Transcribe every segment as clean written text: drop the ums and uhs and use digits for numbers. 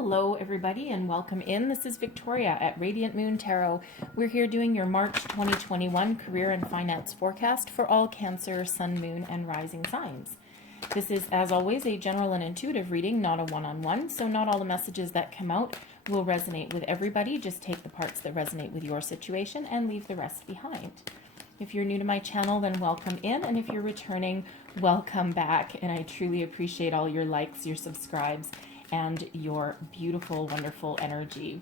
Hello everybody and welcome in. This is Victoria at Radiant Moon Tarot. We're here doing your March 2021 career and finance forecast for all Cancer, Sun, Moon, and Rising signs. This is, as always, a general and intuitive reading, not a one-on-one, so not all the messages that come out will resonate with everybody. Just take the parts that resonate with your situation and leave the rest behind. If you're new to my channel, then welcome in, and if you're returning, welcome back, and I truly appreciate all your likes, your subscribes, and your beautiful, wonderful energy.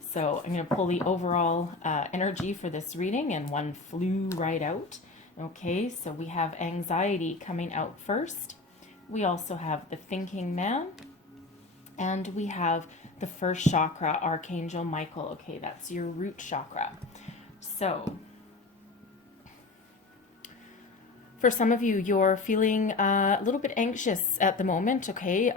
So I'm going to pull the overall energy for this reading, and one flew right out. Okay, so we have anxiety coming out first. We also have the thinking man, and we have the first chakra, Archangel Michael. Okay, that's your root chakra. So for some of you, you're feeling a little bit anxious at the moment. Okay,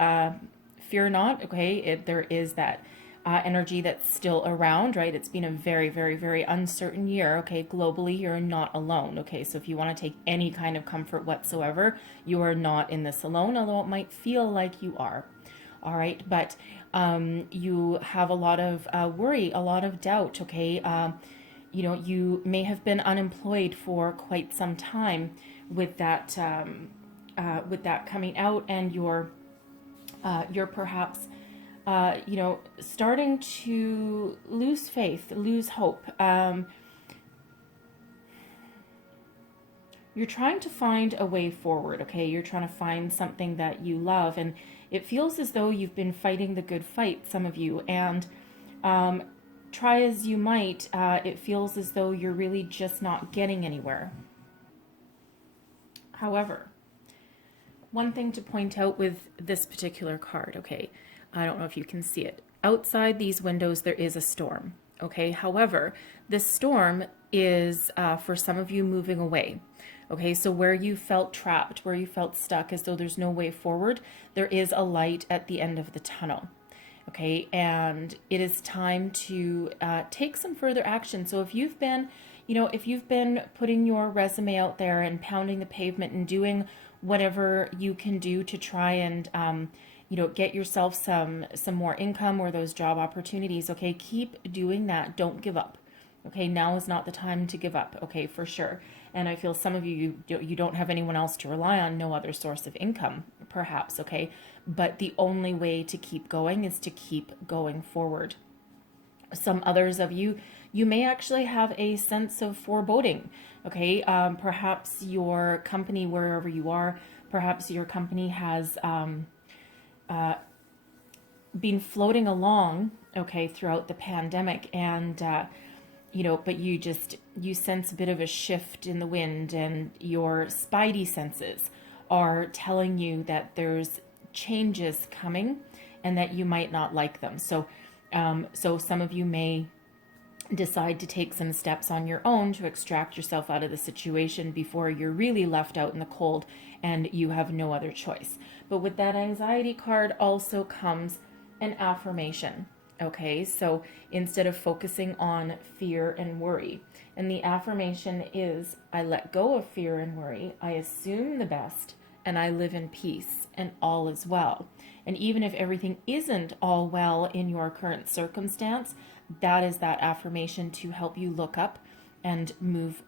fear not. Okay, there is that energy that's still around, right? It's been a very, very, very uncertain year. Okay, globally, you're not alone. Okay, so if you want to take any kind of comfort whatsoever, you are not in this alone, although it might feel like you are. All right, but you have a lot of worry, a lot of doubt. Okay, you know, you may have been unemployed for quite some time with that coming out, and you're perhaps, you know, starting to lose faith, lose hope. You're trying to find a way forward, okay? You're trying to find something that you love, and it feels as though you've been fighting the good fight, some of you, and try as you might, it feels as though you're really just not getting anywhere. However, one thing to point out with this particular card, okay, I don't know if you can see it. Outside these windows, there is a storm, okay? However, this storm is, for some of you, moving away, okay? So where you felt trapped, where you felt stuck, as though there's no way forward, there is a light at the end of the tunnel, okay? And it is time to take some further action. So if you've been, you know, if you've been putting your resume out there and pounding the pavement and doing whatever you can do to try and, you know, get yourself some more income or those job opportunities, okay, keep doing that. Don't give up. Okay, now is not the time to give up, okay, for sure. And I feel some of you don't have anyone else to rely on, no other source of income, perhaps, okay? But the only way to keep going is to keep going forward. Some others of you, you may actually have a sense of foreboding, okay? Perhaps your company, wherever you are, perhaps your company has been floating along, okay, throughout the pandemic, and you know, but you sense a bit of a shift in the wind, and your spidey senses are telling you that there's changes coming and that you might not like them. So so some of you may decide to take some steps on your own to extract yourself out of the situation before you're really left out in the cold and you have no other choice. But with that anxiety card also comes an affirmation. Okay, so instead of focusing on fear and worry, and the affirmation is, I let go of fear and worry, I assume the best, and I live in peace, and all is well. And even if everything isn't all well in your current circumstance, that is that affirmation to help you look up and move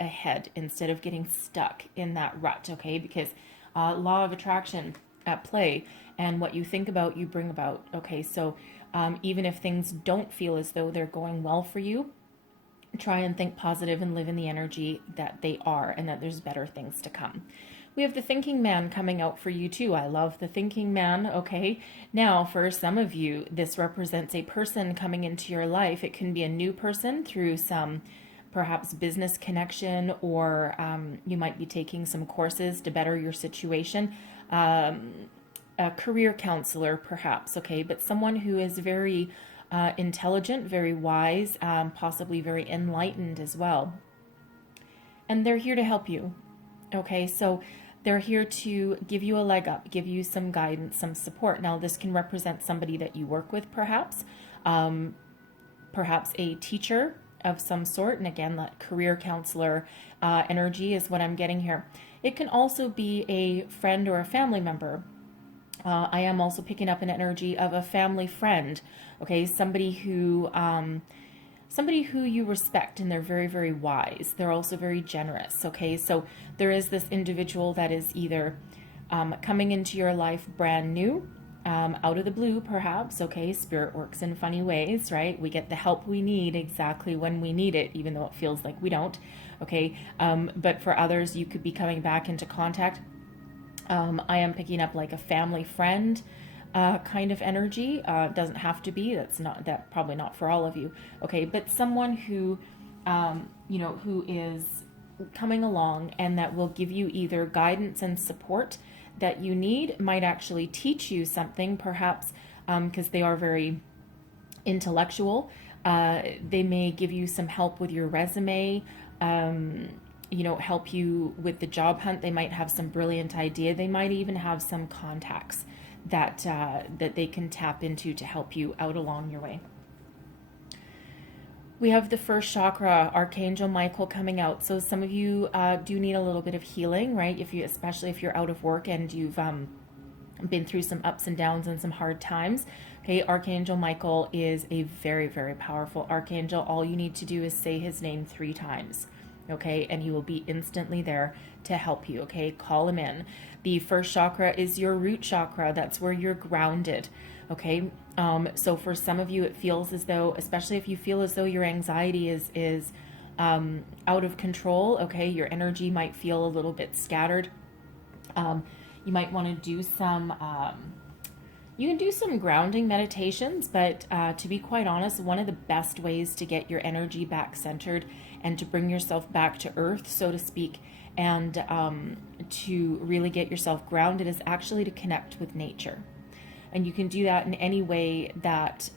ahead instead of getting stuck in that rut, okay? Because law of attraction at play, and what you think about, you bring about, okay? So even if things don't feel as though they're going well for you, try and think positive and live in the energy that they are and that there's better things to come. We have the thinking man coming out for you too. I love the thinking man, okay? Now, for some of you, this represents a person coming into your life. It can be a new person through some perhaps business connection, or you might be taking some courses to better your situation. A career counselor, perhaps, okay? But someone who is very intelligent, very wise, possibly very enlightened as well. And they're here to help you, okay? So they're here to give you a leg up, give you some guidance, some support. Now, this can represent somebody that you work with, perhaps a teacher of some sort. And again, that career counselor energy is what I'm getting here. It can also be a friend or a family member. I am also picking up an energy of a family friend, okay? Somebody who you respect, and they're very, very wise. They're also very generous, okay? So there is this individual that is either coming into your life brand new, out of the blue, perhaps, okay? Spirit works in funny ways, right? We get the help we need exactly when we need it, even though it feels like we don't, okay? But for others, you could be coming back into contact. I am picking up like a family friend kind of energy. Doesn't have to be. That probably not for all of you. Okay, but someone who, who is coming along and that will give you either guidance and support that you need, might actually teach you something, perhaps, because they are very intellectual. They may give you some help with your resume. Help you with the job hunt. They might have some brilliant idea. They might even have some contacts that they can tap into to help you out along your way. We have the first chakra, Archangel Michael, coming out. So some of you do need a little bit of healing, right? Especially if you're out of work and you've been through some ups and downs and some hard times. Okay, Archangel Michael is a very, very powerful archangel. All you need to do is say his name 3 times. Okay, and he will be instantly there to help you. Okay, call him in. The first chakra is your root chakra. That's where you're grounded. Okay, so for some of you, it feels as though, especially if you feel as though your anxiety is out of control. Okay, your energy might feel a little bit scattered. You might want to do some. You can do some grounding meditations, but to be quite honest, one of the best ways to get your energy back centered and to bring yourself back to earth, so to speak, and to really get yourself grounded is actually to connect with nature. And you can do that in any way that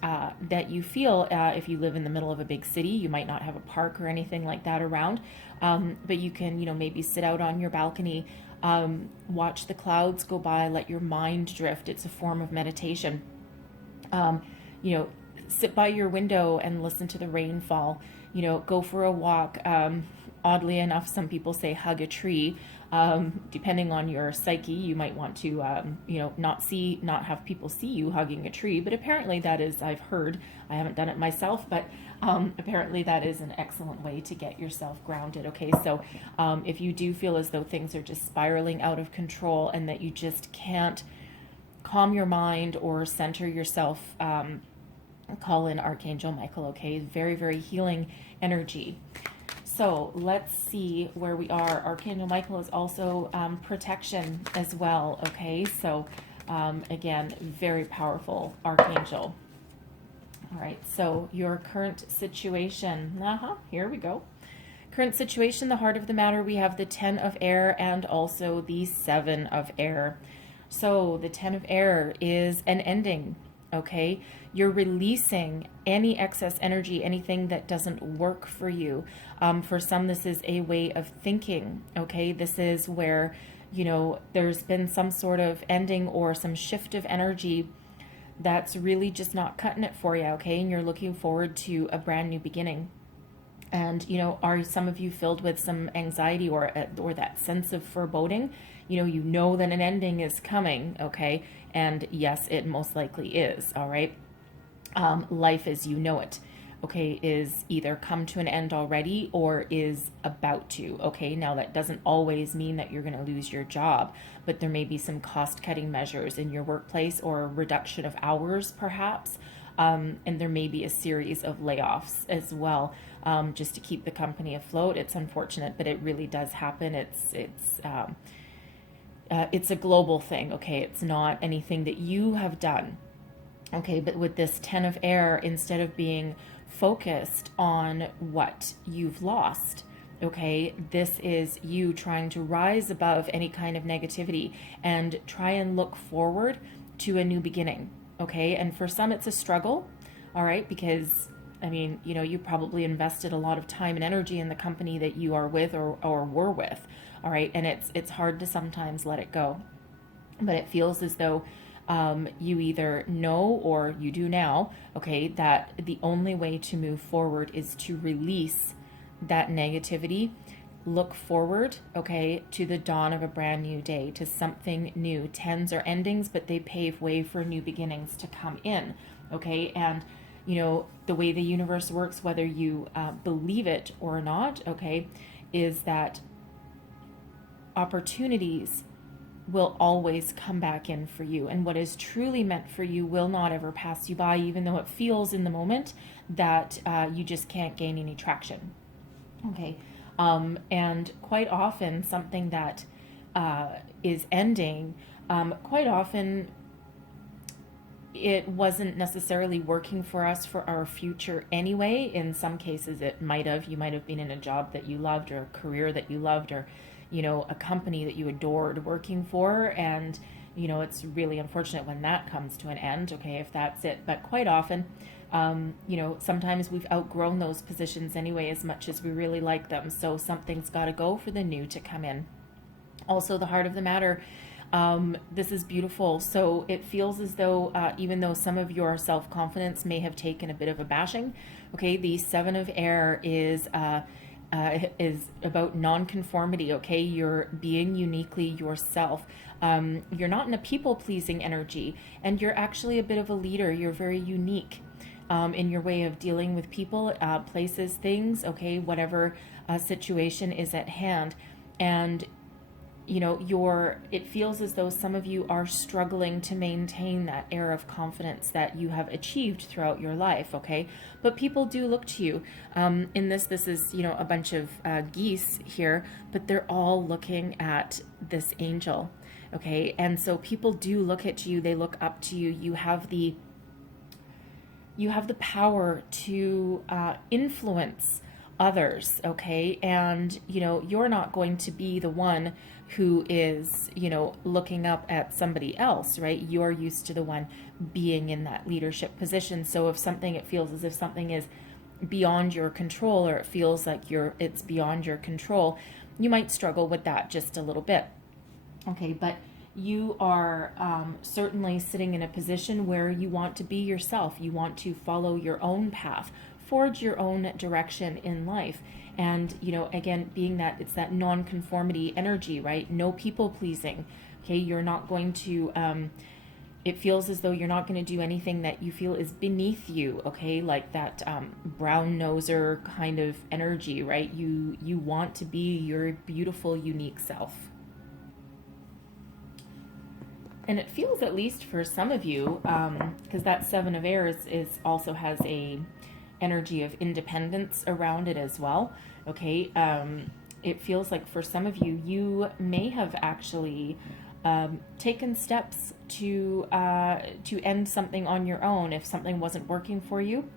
you feel. If you live in the middle of a big city, you might not have a park or anything like that around, but you can, maybe sit out on your balcony, watch the clouds go by, let your mind drift. It's a form of meditation. Sit by your window and listen to the rain fall. Go for a walk. Oddly enough, some people say hug a tree. Depending on your psyche, you might want to, not have people see you hugging a tree. But apparently that is, I've heard, I haven't done it myself, but apparently that is an excellent way to get yourself grounded. Okay, so if you do feel as though things are just spiraling out of control and that you just can't calm your mind or center yourself, call in Archangel Michael. Okay, very, very healing energy. So let's see where we are. Archangel Michael is also protection as well. Okay, so again, very powerful archangel. All right, so your current situation. Here we go. Current situation, the heart of the matter, we have the 10 of air and also the 7 of air. So the 10 of air is an ending. Okay, you're releasing any excess energy, anything that doesn't work for you. For some, this is a way of thinking. Okay, this is where, there's been some sort of ending or some shift of energy that's really just not cutting it for you. Okay, and you're looking forward to a brand new beginning. And, are some of you filled with some anxiety or that sense of foreboding? You know that an ending is coming, okay? And yes, it most likely is, all right? Life as you know it, okay, is either come to an end already or is about to, okay? Now, that doesn't always mean that you're going to lose your job, but there may be some cost-cutting measures in your workplace or a reduction of hours, perhaps, and there may be a series of layoffs as well, just to keep the company afloat. It's unfortunate, but it really does happen. It's a global thing, okay? It's not anything that you have done, okay? But with this 10 of air, instead of being focused on what you've lost, okay, this is you trying to rise above any kind of negativity and try and look forward to a new beginning, okay? And for some, it's a struggle, all right? Because, you probably invested a lot of time and energy in the company that you are with or were with, all right? And it's hard to sometimes let it go. But it feels as though you either know or you do now, okay, that the only way to move forward is to release that negativity look forward, okay, to the dawn of a brand new day, to something new. Tens are endings, but they pave way for new beginnings to come in, okay? And, you know, the way the universe works, whether you believe it or not, okay, is that opportunities will always come back in for you. And what is truly meant for you will not ever pass you by, even though it feels in the moment that you just can't gain any traction. Okay. And quite often something that is ending, quite often it wasn't necessarily working for us for our future anyway. In some cases it might have. You might have been in a job that you loved, or a career that you loved, or, you know, a company that you adored working for, and, you know, it's really unfortunate when that comes to an end, okay, if that's it. But quite often, you know, sometimes we've outgrown those positions anyway, as much as we really like them. So something's got to go for the new to come in. Also, the heart of the matter, this is beautiful. So it feels as though, even though some of your self-confidence may have taken a bit of a bashing, okay, the Seven of Air is about non-conformity, okay? You're being uniquely yourself. You're not in a people-pleasing energy, and you're actually a bit of a leader. You're very unique in your way of dealing with people, places, things, okay, whatever situation is at hand. And you know, it feels as though some of you are struggling to maintain that air of confidence that you have achieved throughout your life, okay? But people do look to you. In this is, you know, a bunch of geese here, but they're all looking at this angel, okay? And so people do look at you, they look up to you. You have the power to influence others, okay? And, you know, you're not going to be the one who is, you know, looking up at somebody else, right? You're used to the one being in that leadership position. So if something, it feels as if something is beyond your control, or it feels like it's beyond your control, you might struggle with that just a little bit, okay? But you are certainly sitting in a position where you want to be yourself. You want to follow your own path, forge your own direction in life. And, you know, again, being that it's that non-conformity energy, right? No people pleasing, okay? You're not going to, it feels as though you're not going to do anything that you feel is beneath you, okay? Like that brown noser kind of energy, right? You want to be your beautiful, unique self. And it feels, at least for some of you, because that Seven of Air is also has a energy of independence around it as well, okay? It feels like for some of you, you may have actually taken steps to end something on your own if something wasn't working for you.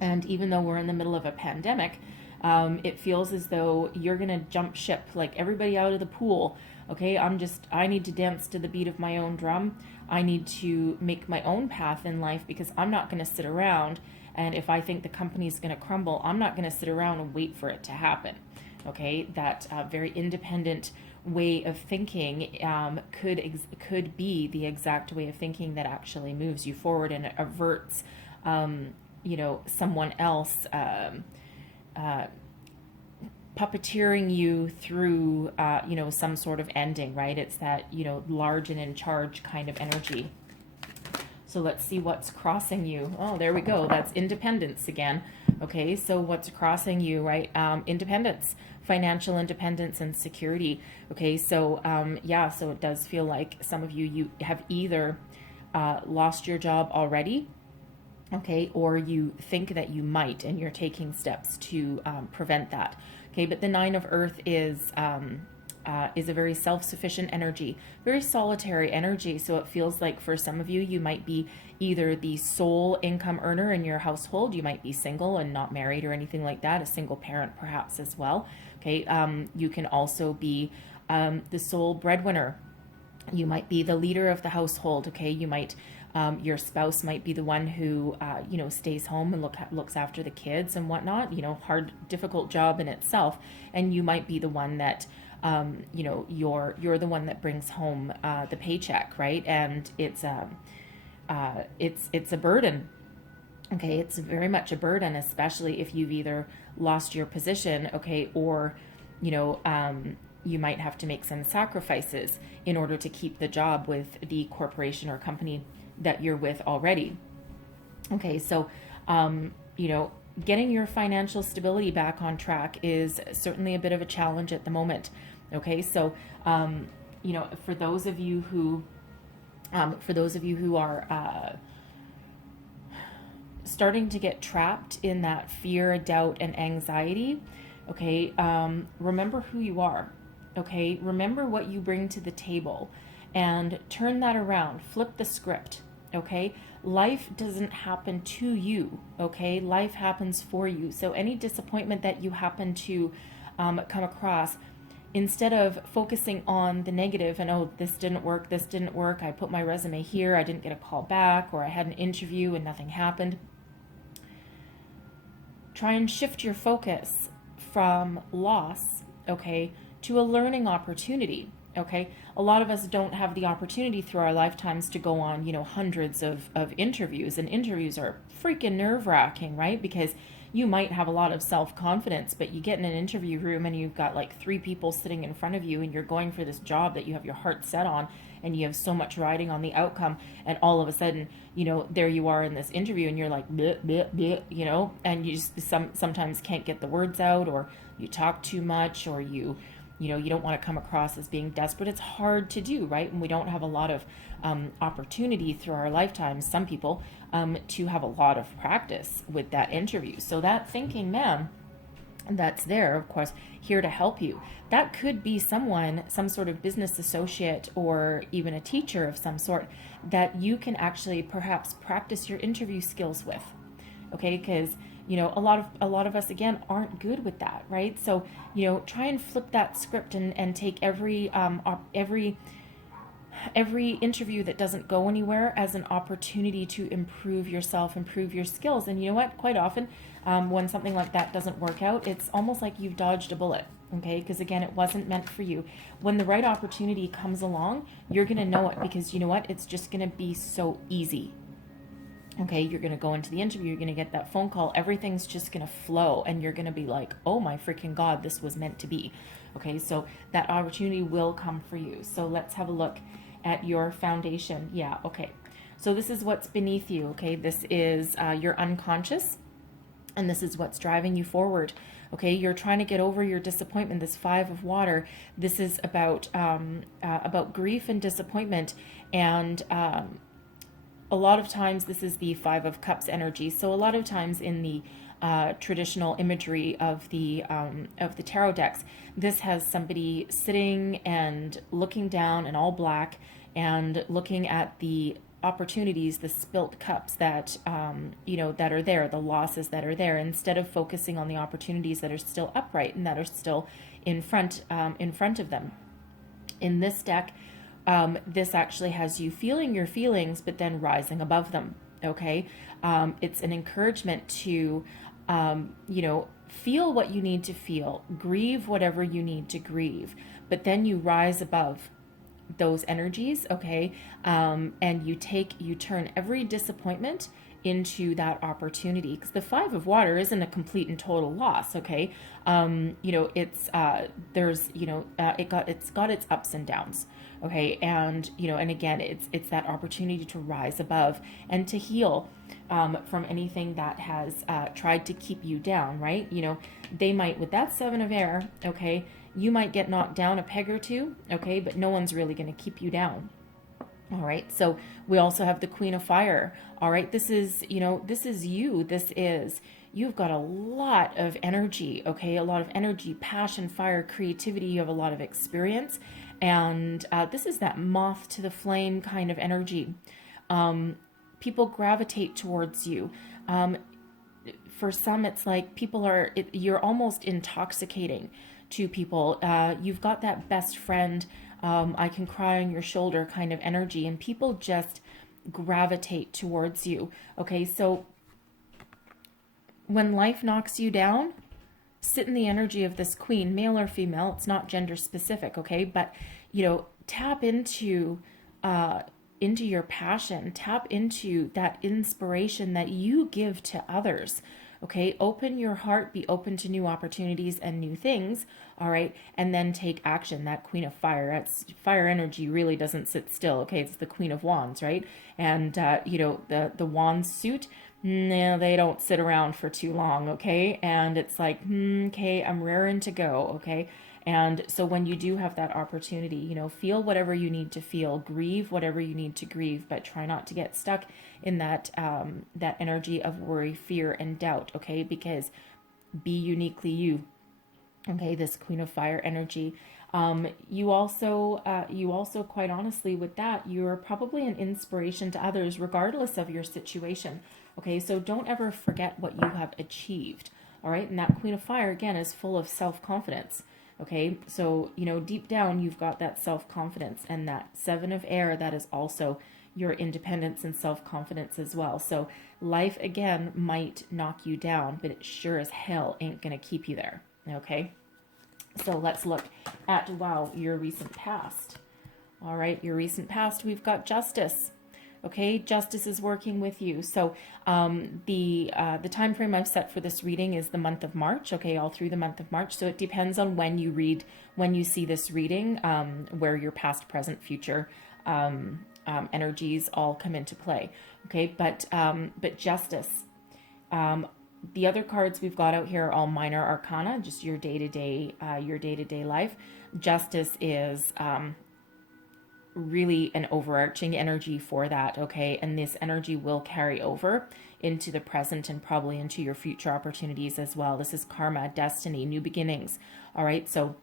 And even though we're in the middle of a pandemic, it feels as though you're gonna jump ship, like everybody out of the pool, okay? I need to dance to the beat of my own drum. I need to make my own path in life, because I'm not gonna sit around, and if I think the company's gonna crumble, I'm not gonna sit around and wait for it to happen, okay? That very independent way of thinking could be the exact way of thinking that actually moves you forward and averts, you know, someone else puppeteering you through, you know, some sort of ending, right? It's that, you know, large and in charge kind of energy. So let's see what's crossing you. Oh, there we go. That's independence again. Okay, so what's crossing you, right? Independence, financial independence and security. Okay, so yeah, so it does feel like some of you have either lost your job already, okay, or you think that you might, and you're taking steps to prevent that. Okay, but the Nine of Earth is a very self-sufficient energy, very solitary energy. So it feels like for some of you, you might be either the sole income earner in your household. You might be single and not married or anything like that, a single parent perhaps as well. Okay, you can also be the sole breadwinner. You might be the leader of the household. Okay, you might, your spouse might be the one who, you know, stays home and looks after the kids and whatnot. You know, hard, difficult job in itself. And you might be the one that, you know, you're the one that brings home the paycheck, right? And it's a burden. Okay, it's very much a burden, especially if you've either lost your position, okay, or you might have to make some sacrifices in order to keep the job with the corporation or company that you're with already. Okay, so, getting your financial stability back on track is certainly a bit of a challenge at the moment. Okay, so, for those of you who, are starting to get trapped in that fear, doubt, and anxiety, okay, remember who you are. Okay, remember what you bring to the table, and turn that around. Flip the script. Okay, life doesn't happen to you. Okay, life happens for you. So any disappointment that you happen to come across, instead of focusing on the negative and, oh, this didn't work, I put my resume here, I didn't get a call back, or I had an interview and nothing happened, try and shift your focus from loss, okay, to a learning opportunity. Okay, a lot of us don't have the opportunity through our lifetimes to go on, hundreds of interviews, and interviews are freaking nerve-wracking, right? Because you might have a lot of self-confidence, but you get in an interview room and you've got like 3 people sitting in front of you, and you're going for this job that you have your heart set on, and you have so much riding on the outcome, and all of a sudden, there you are in this interview, and you're like, bleh, bleh, bleh, and you just sometimes can't get the words out, or you talk too much, or you don't want to come across as being desperate. It's hard to do, right? And we don't have a lot of opportunity through our lifetimes, some people, to have a lot of practice with that interview. So that thinking man that's there, of course, here to help you, that could be someone, some sort of business associate, or even a teacher of some sort, that you can actually perhaps practice your interview skills with. Okay, because a lot of us, again, aren't good with that, right? So try and flip that script, and take every interview that doesn't go anywhere as an opportunity to improve yourself, improve your skills. And you know what? Quite often, when something like that doesn't work out, it's almost like you've dodged a bullet. Okay, because again, it wasn't meant for you. When the right opportunity comes along, you're gonna know it, because you know what? It's just gonna be so easy. Okay, you're going to go into the interview, you're going to get that phone call, everything's just going to flow, and you're going to be like, oh my freaking God, this was meant to be. Okay, so that opportunity will come for you. So let's have a look at your foundation. Yeah, okay. So this is what's beneath you, okay? This is your unconscious, and this is what's driving you forward. Okay, you're trying to get over your disappointment. This 5 of water, this is about grief and disappointment, and a lot of times this is the 5 of Cups energy. So a lot of times in the traditional imagery of the tarot decks, this has somebody sitting and looking down in all black, and looking at the opportunities, the spilt cups that that are there, the losses that are there, instead of focusing on the opportunities that are still upright and that are still in front of them. In this deck, this actually has you feeling your feelings, but then rising above them. Okay, it's an encouragement to, feel what you need to feel, grieve whatever you need to grieve, but then you rise above those energies. Okay, and you turn every disappointment into that opportunity, because the 5 of water isn't a complete and total loss. Okay, it's it's got its ups and downs. Okay, and and again, it's that opportunity to rise above and to heal from anything that has tried to keep you down, right? They might, with that 7 of air, okay, you might get knocked down a peg or two, okay, but no one's really going to keep you down. All right, so we also have the Queen of Fire. All right, this is you've got a lot of energy, okay, a lot of energy, passion, fire, creativity. You have a lot of experience, and this is that moth to the flame kind of energy. People gravitate towards you. For some, it's like you're almost intoxicating to people. You've got that best friend, I can cry on your shoulder kind of energy, and people just gravitate towards you. Okay, so when life knocks you down, sit in the energy of this queen, male or female. It's not gender specific, okay? But tap into your passion, tap into that inspiration that you give to others. Okay, open your heart, be open to new opportunities and new things, all right, and then take action. That Queen of Fire, that's fire energy, really doesn't sit still. Okay, it's the Queen of Wands, right? And you know, the Wands suit, no, they don't sit around for too long. Okay, and it's like, okay, I'm raring to go. Okay. And so when you do have that opportunity, you know, feel whatever you need to feel, grieve whatever you need to grieve, but try not to get stuck in that that energy of worry, fear, and doubt. Okay, because be uniquely you. Okay, this Queen of Fire energy. You also, quite honestly, with that, you're probably an inspiration to others, regardless of your situation. Okay, so don't ever forget what you have achieved. All right, and that Queen of Fire again is full of self-confidence. Okay, so you know, deep down you've got that self-confidence, and that Seven of Air, that is also your independence and self-confidence as well. So life again might knock you down, but it sure as hell ain't gonna keep you there. Okay, so let's look at, wow, your recent past. All right, your recent past, we've got Justice. Okay, Justice is working with you. So the time frame I've set for this reading is the month of March. Okay, all through the month of March. So it depends on when you read, when you see this reading, where your past, present, future energies all come into play. Okay, but Justice. The other cards we've got out here are all minor arcana, just your day-to-day life. Justice is really an overarching energy for that, okay? And this energy will carry over into the present and probably into your future opportunities as well. This is karma, destiny, new beginnings, all right? So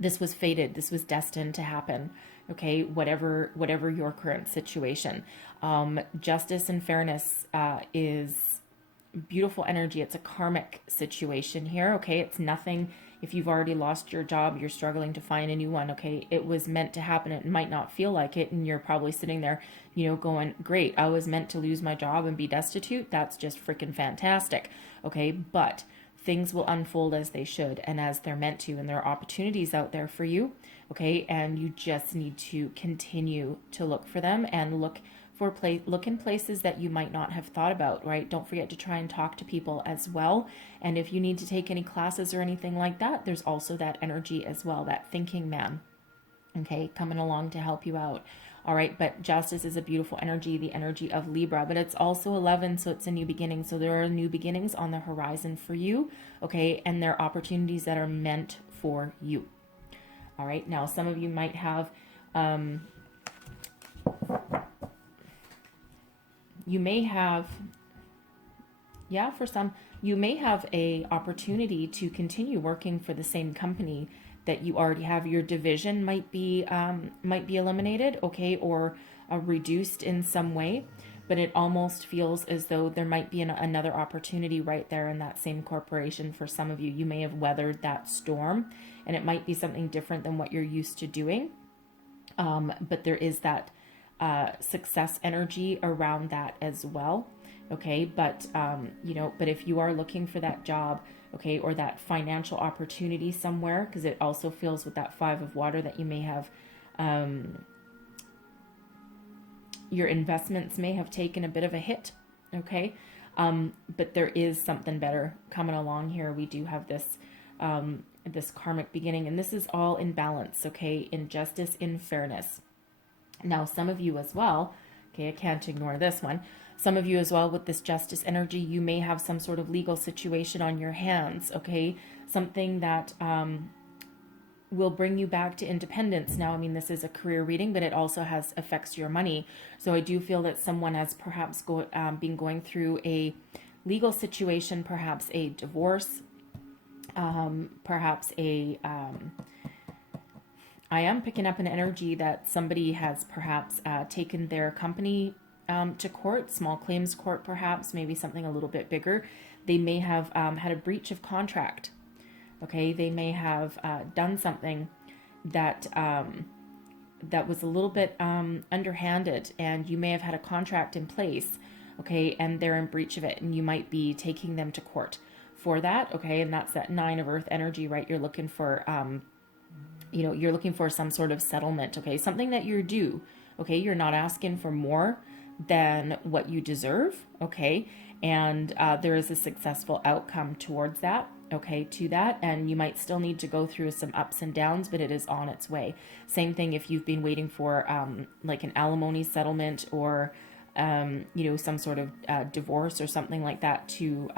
this was fated, this was destined to happen, okay? Whatever your current situation. Justice and fairness is beautiful energy. It's a karmic situation here, okay? It's nothing. If you've already lost your job, you're struggling to find a new one, okay? It was meant to happen. It might not feel like it, and you're probably sitting there, you know, going, great, I was meant to lose my job and be destitute. That's just freaking fantastic, okay? But things will unfold as they should and as they're meant to, and there are opportunities out there for you, okay? And you just need to continue to look for them and look in places that you might not have thought about, right? Don't forget to try and talk to people as well. And if you need to take any classes or anything like that, there's also that energy as well, that thinking man, okay, coming along to help you out. All right, but Justice is a beautiful energy, the energy of Libra, but it's also 11, so it's a new beginning. So there are new beginnings on the horizon for you, okay? And there are opportunities that are meant for you. All right, now some of you might have you may have a opportunity to continue working for the same company that you already have. Your division might be eliminated, okay, or reduced in some way, but it almost feels as though there might be another opportunity right there in that same corporation for some of you. You may have weathered that storm, and it might be something different than what you're used to doing, but there is that success energy around that as well, okay? But you know, but if you are looking for that job, okay, or that financial opportunity somewhere, because it also feels with that Five of Water that you may have your investments may have taken a bit of a hit, okay? But there is something better coming along here. We do have this this karmic beginning, and this is all in balance, okay? In justice, in fairness. Now, some of you as well, okay, I can't ignore this one. Some of you as well with this Justice energy, you may have some sort of legal situation on your hands, okay? Something that will bring you back to independence. Now, I mean, this is a career reading, but it also affects your money. So I do feel that someone has perhaps been going through a legal situation, perhaps a divorce, perhaps a... I am picking up an energy that somebody has perhaps taken their company to court, small claims court perhaps, maybe something a little bit bigger. They may have had a breach of contract, okay? They may have done something that that was a little bit underhanded, and you may have had a contract in place, okay, and they're in breach of it, and you might be taking them to court for that, okay? And that's that Nine of Earth energy, right? You're looking for... you know, you're looking for some sort of settlement, okay? Something that you're due, okay? You're not asking for more than what you deserve, okay? And there is a successful outcome towards that, okay, to that. And you might still need to go through some ups and downs, but it is on its way. Same thing if you've been waiting for like an alimony settlement or you know, some sort of divorce or something like that to,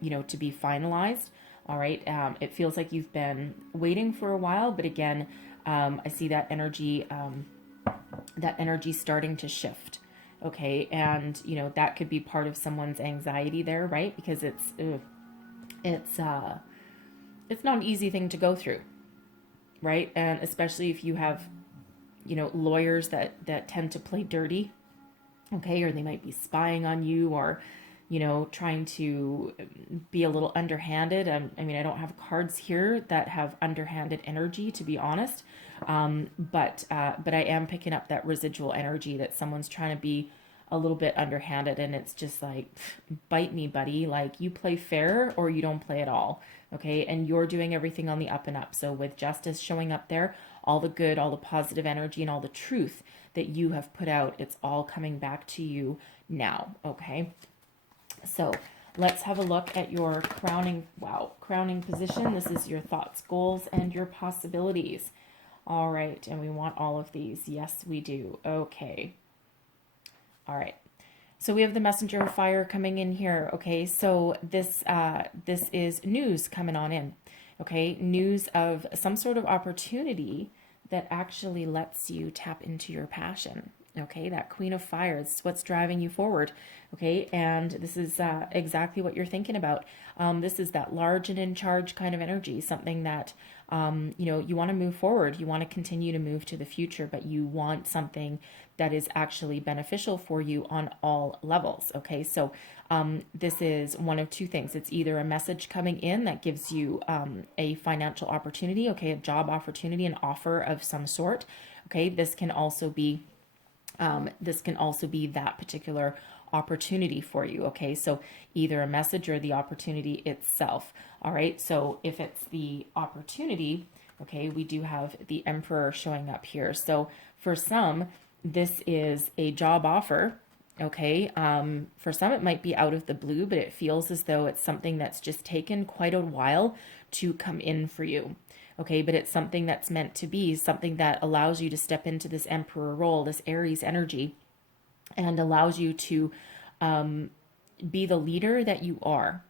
you know, to be finalized. All right. It feels like you've been waiting for a while, but again, I see that energy starting to shift. Okay. And, you know, that could be part of someone's anxiety there, right? Because it's not an easy thing to go through, right? And especially if you have, you know, lawyers that tend to play dirty, okay, or they might be spying on you, or, you know, trying to be a little underhanded. I mean, I don't have cards here that have underhanded energy, to be honest, but I am picking up that residual energy that someone's trying to be a little bit underhanded, and it's just like, bite me, buddy. Like, you play fair or you don't play at all, okay? And you're doing everything on the up and up. So with justice showing up there, all the good, all the positive energy, and all the truth that you have put out, it's all coming back to you now, okay? So let's have a look at your crowning position. This is your thoughts, goals, and your possibilities. All right, and we want all of these. Yes, we do. Okay. All right. So we have the messenger of fire coming in here. Okay, so this is news coming on in. Okay, news of some sort of opportunity that actually lets you tap into your passion. Okay, that Queen of Fire is what's driving you forward. Okay, and this is exactly what you're thinking about. This is that large and in charge kind of energy, something that, you know, you want to move forward. You want to continue to move to the future, but you want something that is actually beneficial for you on all levels. Okay, so this is one of two things. It's either a message coming in that gives you a financial opportunity, okay, a job opportunity, an offer of some sort. Okay, this can also be that particular opportunity for you. Okay, so either a message or the opportunity itself. All right, so if it's the opportunity, okay, we do have the Emperor showing up here. So for some, this is a job offer. Okay, for some it might be out of the blue, but it feels as though it's something that's just taken quite a while to come in for you. Okay, but it's something that's meant to be, something that allows you to step into this Emperor role, this Aries energy, and allows you to be the leader that you are.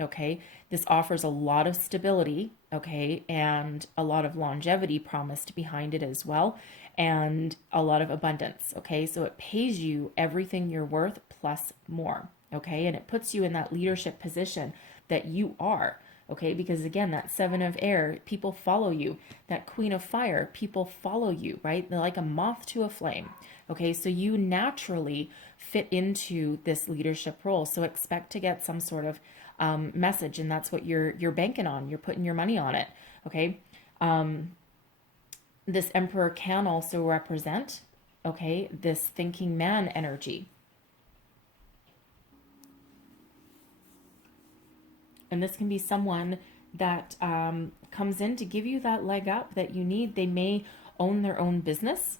Okay, this offers a lot of stability, okay, and a lot of longevity promised behind it as well, and a lot of abundance. Okay, so it pays you everything you're worth plus more. Okay, and it puts you in that leadership position that you are. Okay, because again, that Seven of Air, people follow you. That Queen of Fire, people follow you, right? They're like a moth to a flame. Okay, so you naturally fit into this leadership role. So expect to get some sort of message, and that's what you're banking on. You're putting your money on it. Okay, this Emperor can also represent, okay, this thinking man energy. And this can be someone that comes in to give you that leg up that you need. They may own their own business,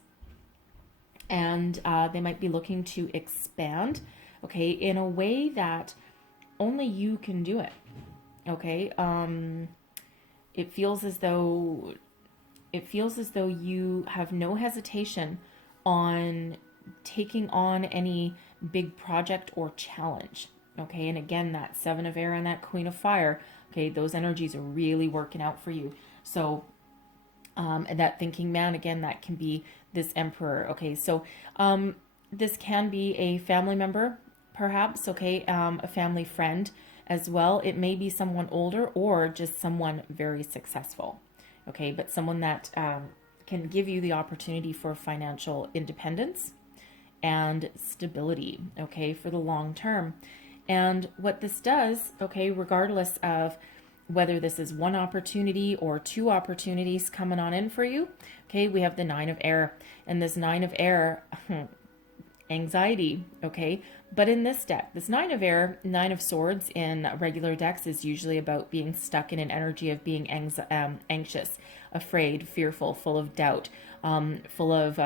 and they might be looking to expand, okay, in a way that only you can do it. Okay, it feels as though you have no hesitation on taking on any big project or challenge. Okay, and again, that Seven of Air and that Queen of Fire, okay, those energies are really working out for you. So, and that thinking man, again, that can be this Emperor. Okay, so this can be a family member, perhaps, okay, a family friend as well. It may be someone older or just someone very successful. Okay, but someone that can give you the opportunity for financial independence and stability, okay, for the long term. And what this does, okay, regardless of whether this is one opportunity or two opportunities coming on in for you, okay, we have the Nine of Air. And this Nine of Air, anxiety, okay? But in this deck, this Nine of Air, Nine of Swords in regular decks is usually about being stuck in an energy of being anxious, afraid, fearful, full of doubt, full of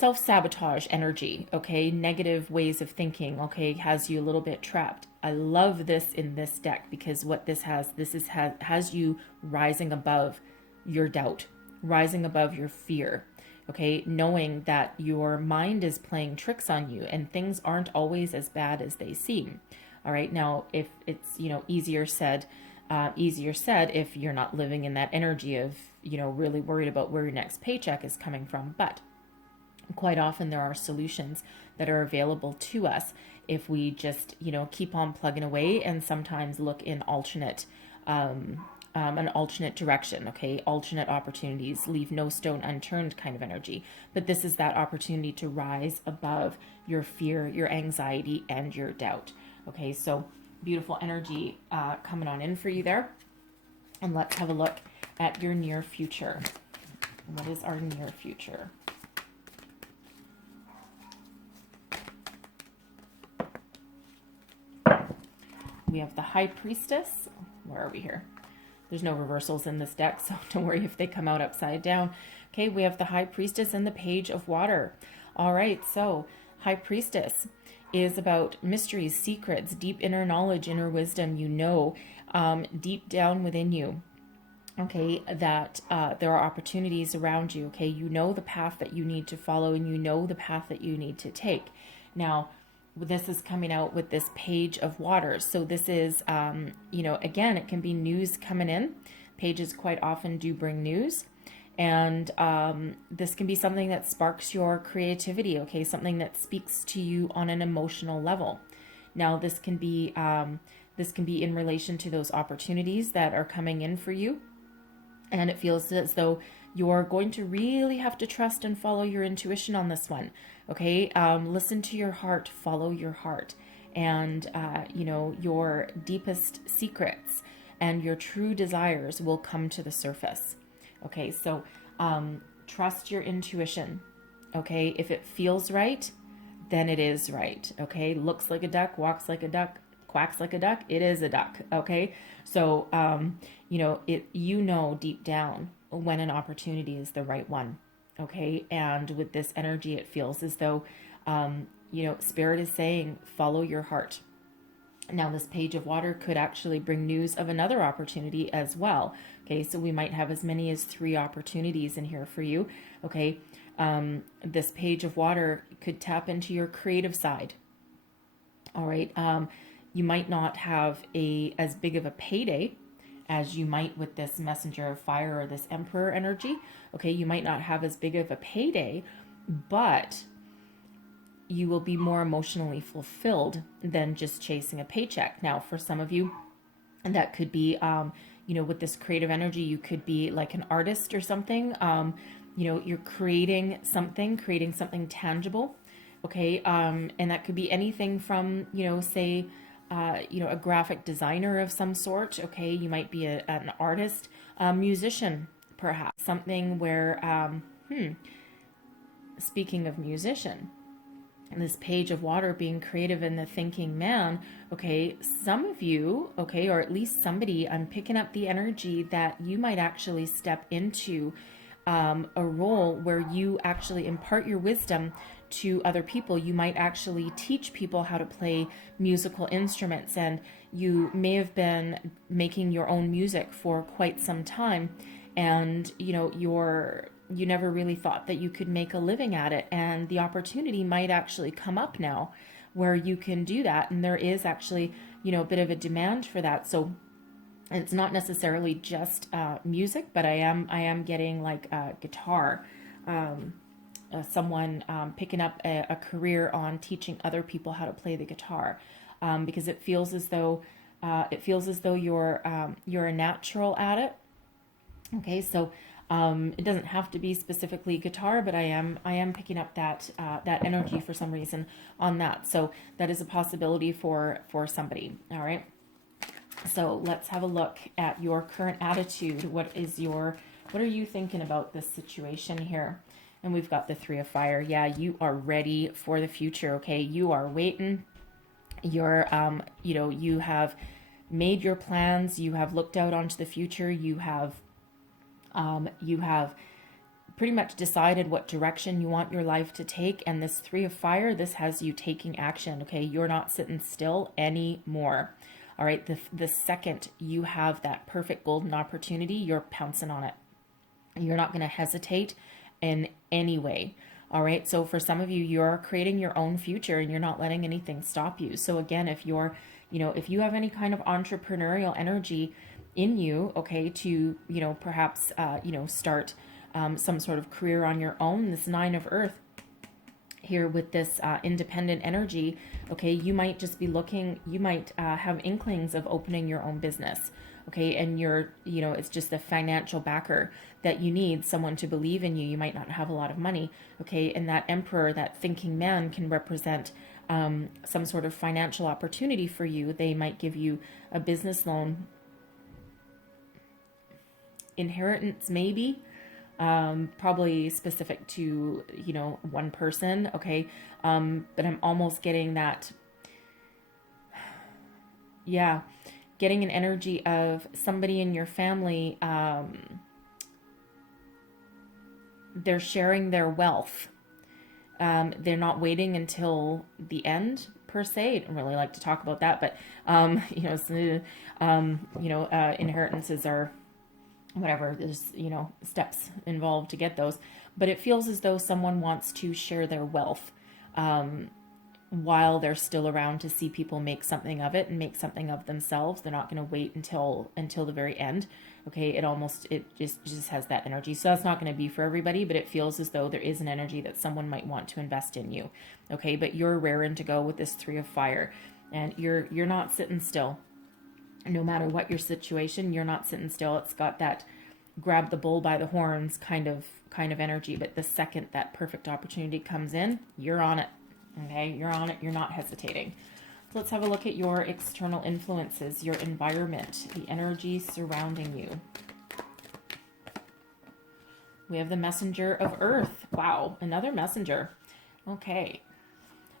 self-sabotage energy, okay, negative ways of thinking, okay, has you a little bit trapped. I love this in this deck because what this has you rising above your doubt, rising above your fear, okay, knowing that your mind is playing tricks on you and things aren't always as bad as they seem. All right, now if it's, easier said if you're not living in that energy of, really worried about where your next paycheck is coming from. But quite often there are solutions that are available to us if we just, keep on plugging away and sometimes look in an alternate direction, okay? Alternate opportunities, leave no stone unturned kind of energy. But this is that opportunity to rise above your fear, your anxiety, and your doubt. Okay, so beautiful energy coming on in for you there. And let's have a look at your near future. What is our near future? We have the High Priestess. Where are we here? There's no reversals in this deck, so don't worry if they come out upside down. Okay, we have the High Priestess and the Page of Water. All right, so High Priestess is about mysteries, secrets, deep inner knowledge, inner wisdom, deep down within you. Okay, that there are opportunities around you. Okay, you know the path that you need to follow and you know the path that you need to take. Now, this is coming out with this Page of Water. So this is, again, it can be news coming in. Pages quite often do bring news. And this can be something that sparks your creativity, okay? Something that speaks to you on an emotional level. Now, this can be in relation to those opportunities that are coming in for you. And it feels as though you're going to really have to trust and follow your intuition on this one, okay? Listen to your heart, follow your heart, and, your deepest secrets and your true desires will come to the surface, okay? So trust your intuition, okay? If it feels right, then it is right, okay? Looks like a duck, walks like a duck, quacks like a duck, it is a duck, okay? So, deep down when an opportunity is the right one, okay? And with this energy, it feels as though, Spirit is saying, follow your heart. Now, this Page of Water could actually bring news of another opportunity as well, okay? So we might have as many as 3 opportunities in here for you, okay? This Page of Water could tap into your creative side, all right? You might not have as big of a payday as you might with this Messenger of Fire or this Emperor energy. Okay, you might not have as big of a payday, but you will be more emotionally fulfilled than just chasing a paycheck. Now, for some of you, that could be, with this creative energy, you could be like an artist or something. You're creating something tangible. Okay, and that could be anything from, say, a graphic designer of some sort. Okay, you might be an artist, a musician, perhaps. Something where, speaking of musician, this Page of Water being creative and the thinking man, okay, some of you, okay, or at least somebody, I'm picking up the energy that you might actually step into a role where you actually impart your wisdom to other people. You might actually teach people how to play musical instruments, and you may have been making your own music for quite some time, and you never really thought that you could make a living at it, and the opportunity might actually come up now where you can do that, and there is actually a bit of a demand for that. So it's not necessarily just music, but I am getting like guitar, someone picking up a career on teaching other people how to play the guitar, because it feels as though you're a natural at it. Okay, so it doesn't have to be specifically guitar, but I am picking up that energy for some reason on that. So that is a possibility for somebody. All right. So let's have a look at your current attitude. What are you thinking about this situation here? And we've got the 3 of Fire. Yeah, you are ready for the future, okay? You are waiting. You're, you have made your plans. You have looked out onto the future. You have pretty much decided what direction you want your life to take. And this Three of Fire, this has you taking action. Okay, you're not sitting still anymore. All right, the second you have that perfect golden opportunity, you're pouncing on it. You're not going to hesitate in any way. All right, so for some of you, you're creating your own future and you're not letting anything stop you. So again, if you're, if you have any kind of entrepreneurial energy in you, okay, to, perhaps, start some sort of career on your own, this Nine of Earth here with this independent energy, okay, you might just be looking, you might have inklings of opening your own business, okay, and you're, it's just a financial backer that you need, someone to believe in you. You might not have a lot of money, okay, and that Emperor, that thinking man, can represent some sort of financial opportunity for you. They might give you a business loan, inheritance maybe, probably specific to, one person. Okay. But I'm almost getting that. Yeah. Getting an energy of somebody in your family. They're sharing their wealth. They're not waiting until the end per se. I don't really like to talk about that, but, inheritances are, whatever, there's, steps involved to get those, but it feels as though someone wants to share their wealth, while they're still around, to see people make something of it and make something of themselves. They're not going to wait until the very end. Okay. It just has that energy. So that's not going to be for everybody, but it feels as though there is an energy that someone might want to invest in you. Okay. But you're raring to go with this Three of Fire, and you're not sitting still. No matter what your situation, you're not sitting still. It's got that grab the bull by the horns kind of energy. But the second that perfect opportunity comes in, you're on it. Okay, you're on it. You're not hesitating. So let's have a look at your external influences, your environment, the energy surrounding you. We have the Messenger of Earth. Wow, another messenger. Okay.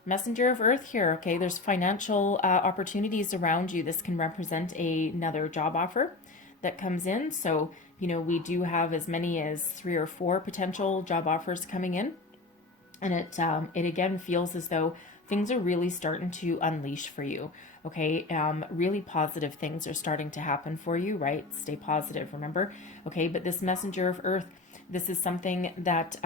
Messenger of Earth here. Okay, there's financial opportunities around you. This can represent another job offer that comes in. So, we do have as many as 3 or 4 potential job offers coming in. And it again feels as though things are really starting to unleash for you. Okay, really positive things are starting to happen for you, right? Stay positive, remember? Okay, but this Messenger of Earth, this is something that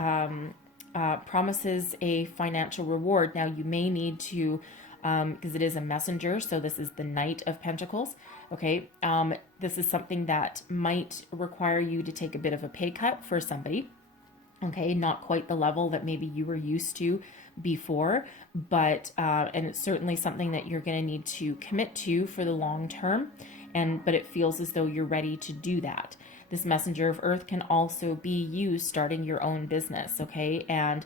promises a financial reward. Now, you may need to, because it is a messenger, so this is the Knight of Pentacles. Okay, this is something that might require you to take a bit of a pay cut for somebody. Okay, not quite the level that maybe you were used to before, but and it's certainly something that you're going to need to commit to for the long term. But it feels as though you're ready to do that. This Messenger of Earth can also be you starting your own business, okay? And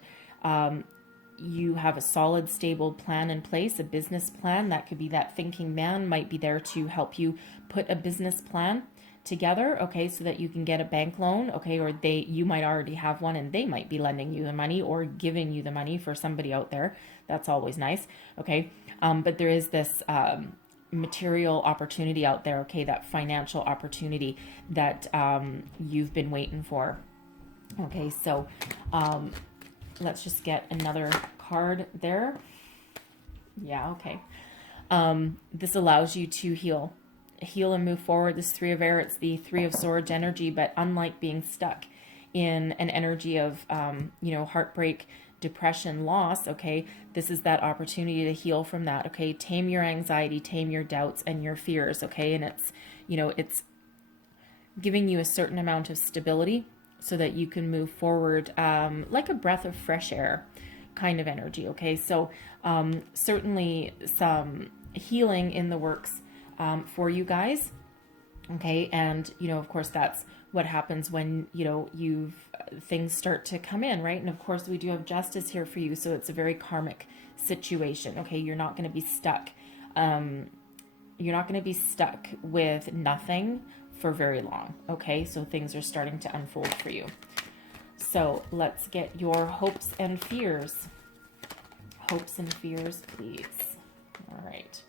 you have a solid, stable plan in place, a business plan. That could be that thinking man might be there to help you put a business plan together, okay, so that you can get a bank loan, okay, or you might already have one and they might be lending you the money or giving you the money for somebody out there. That's always nice, okay? But there is this material opportunity out there, okay, that financial opportunity that you've been waiting for. Okay, so let's just get another card there. Yeah, okay. This allows you to heal and move forward. This Three of Air, it's the Three of Swords energy, but unlike being stuck in an energy of, heartbreak, depression, loss, okay, this is that opportunity to heal from that, okay, tame your anxiety, tame your doubts and your fears, okay, and it's, it's giving you a certain amount of stability so that you can move forward, like a breath of fresh air kind of energy, okay, so certainly some healing in the works for you guys, okay, and of course that's what happens when things start to come in, right? And of course we do have justice here for you, so it's a very karmic situation, okay? You're not going to be stuck. You're not going to be stuck with nothing for very long, okay? So things are starting to unfold for you. So let's get your hopes and fears. Hopes and fears, please. All right.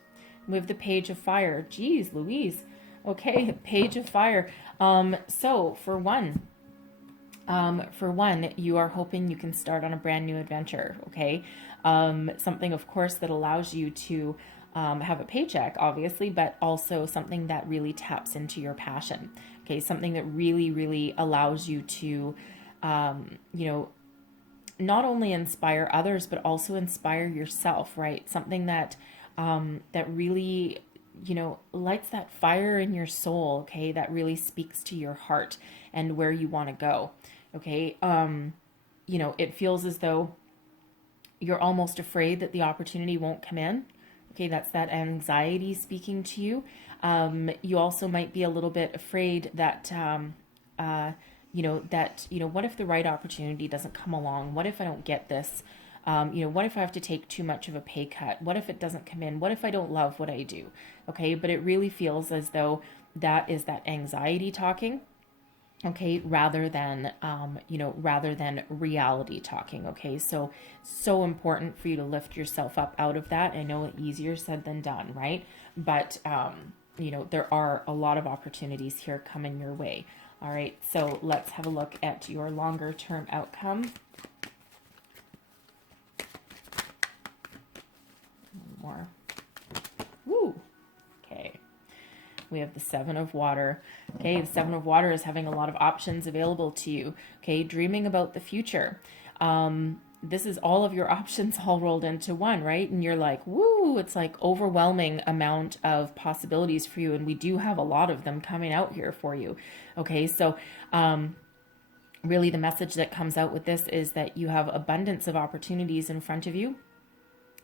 We have the Page of Fire. Geez, Louise. Okay, Page of Fire. So for one, For one, you are hoping you can start on a brand new adventure, okay? Something, of course, that allows you to have a paycheck, obviously, but also something that really taps into your passion, okay? Something that really, really allows you to, you know, not only inspire others, but also inspire yourself, right? Something that, that really, you know, lights that fire in your soul, okay? That really speaks to your heart and where you want to go. Okay. You know, it feels as though you're almost afraid that the opportunity won't come in. Okay. That's that anxiety speaking to you. You also might be a little bit afraid that, what if the right opportunity doesn't come along? What if I don't get this? What if I have to take too much of a pay cut? What if it doesn't come in? What if I don't love what I do? Okay. But it really feels as though that is that anxiety talking. Okay, rather than reality talking. Okay, so important for you to lift yourself up out of that. I know easier said than done, right? But there are a lot of opportunities here coming your way. All right, so let's have a look at your longer term outcome. One more. Woo. Okay. We have the Seven of Water. Okay, the Seven of Water is having a lot of options available to you. Okay, dreaming about the future. This is all of your options all rolled into one, right? And you're like, woo, it's like overwhelming amount of possibilities for you. And we do have a lot of them coming out here for you. Okay, so really the message that comes out with this is that you have abundance of opportunities in front of you.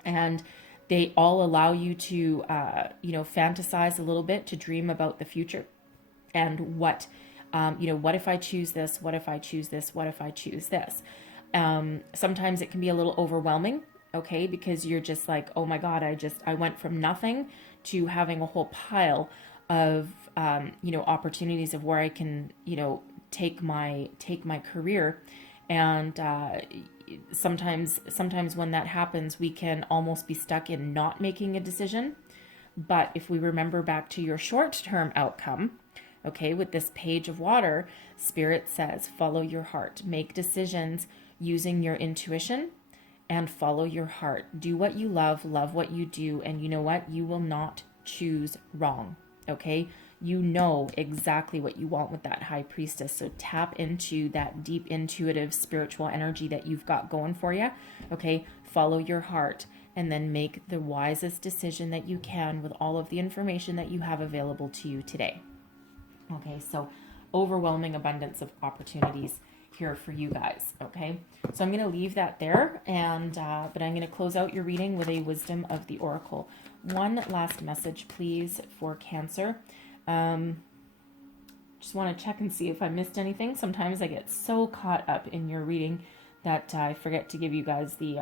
And they all allow you to, fantasize a little bit, to dream about the future and what if I choose this? What if I choose this? What if I choose this? Sometimes it can be a little overwhelming, okay, because you're just like, oh my God, I went from nothing to having a whole pile of, opportunities of where I can, take my career. And, sometimes when that happens, we can almost be stuck in not making a decision. But if we remember back to your short-term outcome, okay, with this Page of Water, Spirit says, follow your heart, make decisions using your intuition and follow your heart. Do what you love what you do. And you know what? You will not choose wrong. Okay. You know exactly what you want with that High Priestess. So tap into that deep intuitive spiritual energy that you've got going for you. Okay. Follow your heart and then make the wisest decision that you can with all of the information that you have available to you today. Okay. So overwhelming abundance of opportunities here for you guys. Okay. So I'm going to leave that there but I'm going to close out your reading with a Wisdom of the Oracle. One last message, please, for Cancer. Just want to check and see if I missed anything. Sometimes I get so caught up in your reading that I forget to give you guys the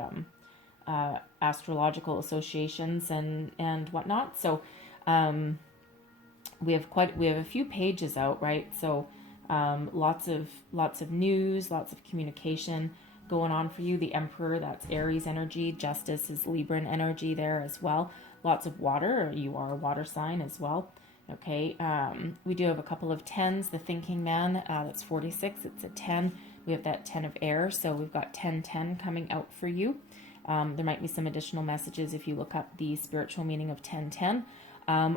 astrological associations and whatnot. So we have a few pages out, right? So lots of news, lots of communication going on for you. The Emperor, that's Aries energy. Justice is Libran energy there as well. Lots of water. You are a water sign as well. Okay, we do have a couple of 10s. The Thinking Man, that's 46. It's a 10. We have that 10 of air, so we've got 1010 coming out for you. There might be some additional messages if you look up the spiritual meaning of 1010.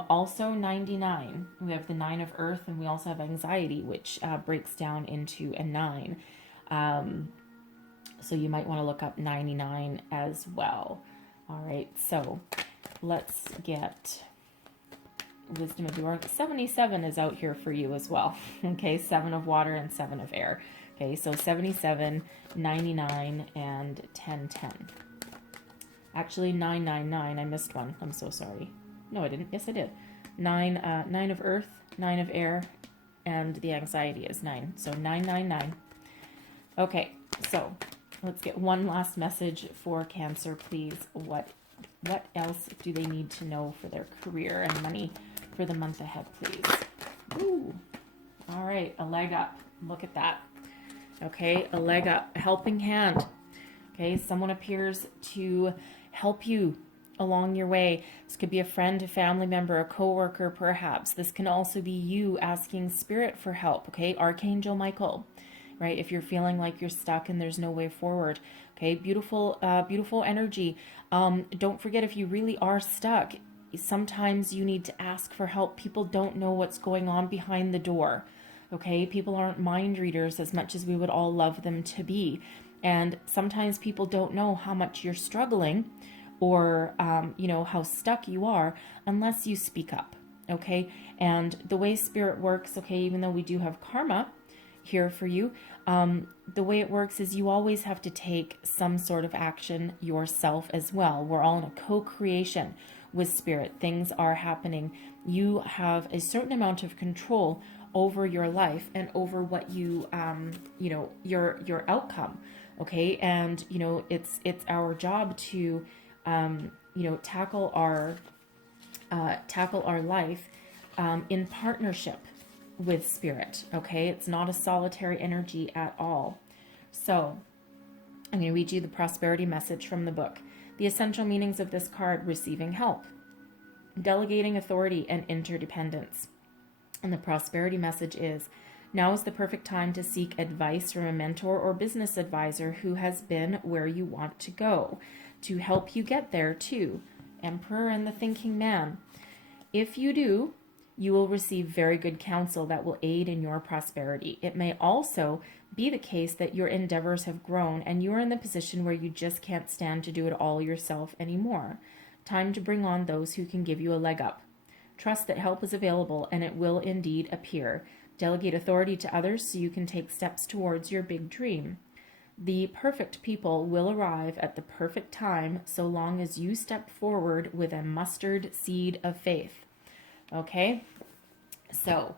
Also 99. We have the 9 of earth, and we also have anxiety, which breaks down into a 9. So you might want to look up 99 as well. All right, so let's get Wisdom of the Oracle. 77 is out here for you as well. Okay, 7 of water and 7 of air. Okay, so 77, 99, and 1010. Actually, 999. I missed one. I'm so sorry. No, I didn't. Yes, I did. 9 of earth, 9 of air, and the anxiety is 9. So 999. Okay, so let's get one last message for Cancer, please. What else do they need to know for their career and money for the month ahead, please? Ooh. All right, a leg up. Look at that. Okay, a leg up, a helping hand. Okay, someone appears to help you along your way. This could be a friend, a family member, a coworker, perhaps. This can also be you asking Spirit for help. Okay, Archangel Michael. right? If you're feeling like you're stuck and there's no way forward, okay, beautiful, beautiful energy. Don't forget, if you really are stuck, sometimes you need to ask for help. People don't know what's going on behind the door. Okay, people aren't mind readers as much as we would all love them to be. And sometimes people don't know how much you're struggling or, how stuck you are unless you speak up. Okay, and the way spirit works, okay, even though we do have karma here for you, the way it works is you always have to take some sort of action yourself as well. We're all in a co-creation with spirit. Things are happening. You have a certain amount of control over your life and over what you, your outcome. Okay. And, it's our job to, tackle our life, in partnership with spirit. Okay. It's not a solitary energy at all. So I'm going to read you the prosperity message from the book. The essential meanings of this card: receiving help, delegating authority, and interdependence. And the prosperity message is: now is the perfect time to seek advice from a mentor or business advisor who has been where you want to go, to help you get there too. Emperor and the Thinking Man. If you do, you will receive very good counsel that will aid in your prosperity. It may also be the case that your endeavors have grown and you are in the position where you just can't stand to do it all yourself anymore. Time to bring on those who can give you a leg up. Trust that help is available and it will indeed appear. Delegate authority to others so you can take steps towards your big dream. The perfect people will arrive at the perfect time so long as you step forward with a mustard seed of faith. Okay, so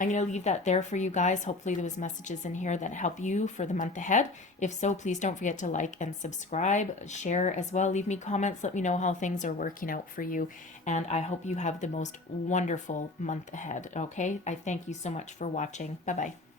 I'm going to leave that there for you guys. Hopefully there was messages in here that help you for the month ahead. If so, please don't forget to like and subscribe, share as well. Leave me comments. Let me know how things are working out for you. And I hope you have the most wonderful month ahead. Okay, I thank you so much for watching. Bye-bye.